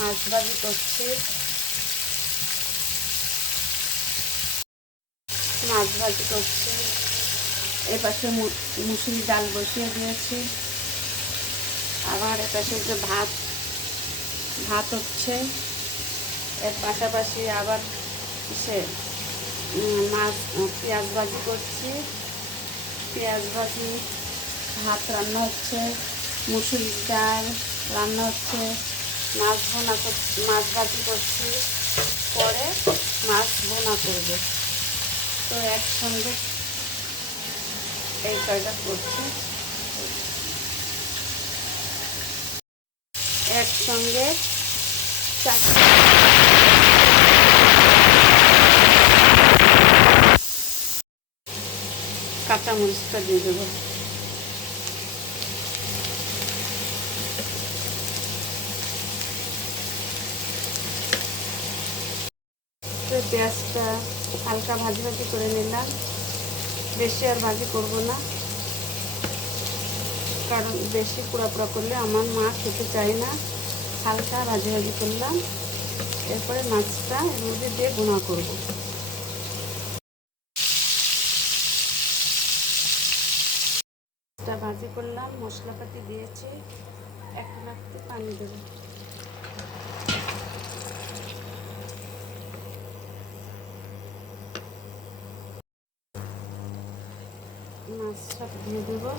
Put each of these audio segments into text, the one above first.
মাছ ভাজি করছি। মাছ ভাজি করছি, এপাশে মুসুরি ডাল বসিয়ে দিয়েছি। আবার এপাশে যে ভাত হচ্ছে, এর পাশাপাশি আবার সে মাছ পেঁয়াজ ভাজি করছি। পেঁয়াজ ভাজি, ভাত রান্না হচ্ছে, মুসুরির ডাল রান্না হচ্ছে, মাছ ভাজি করছি, পরে মাছ ভোনা করবো। তো একসঙ্গে এই কাজটা করছি, একসঙ্গে কাঁচামরিচটা দিয়ে দেবো। পেঁয়াজটা হালকা ভাজি ভাজি করে নিলাম, বেশি আর ভাজি করব না, কারণ বেশি পোড়া পোড়া করলে আমার মা খেতে চায় না। হালকা ভাজি ভাজি করলাম, এরপরে মাছটা এর মধ্যে দিয়ে ভুনা করব। মাছটা ভাজি করলাম, মশলাপাতি দিয়েছি, এখন একটু পানি দেবো। মাছটা দিয়ে দেবো।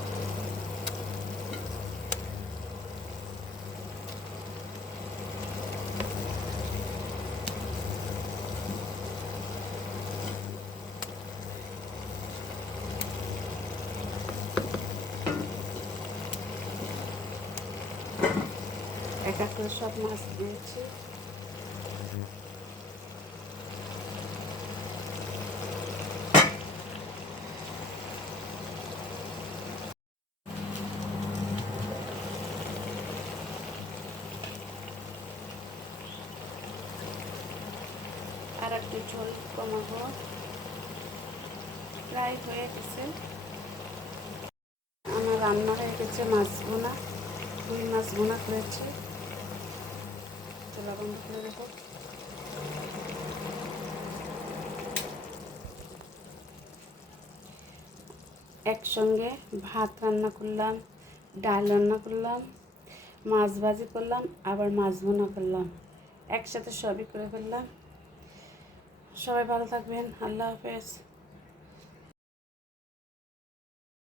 এক এক করে সব মাছ দিয়েছি। আর একটু ঝোল কমাবো, প্রায় হয়ে গেছে। আমার রান্না হয়ে গেছে, মাছ ভুনা, রুই মাছ ভুনা করেছি। চুলা বন্ধ করে দেবো। একসঙ্গে ভাত রান্না করলাম, ডাল রান্না করলাম, মাছ ভাজি করলাম, আবার মাছ ভুনা করলাম, একসাথে সবই করে ফেললাম। সবাই ভালো থাকবেন, আল্লাহ হাফেজ।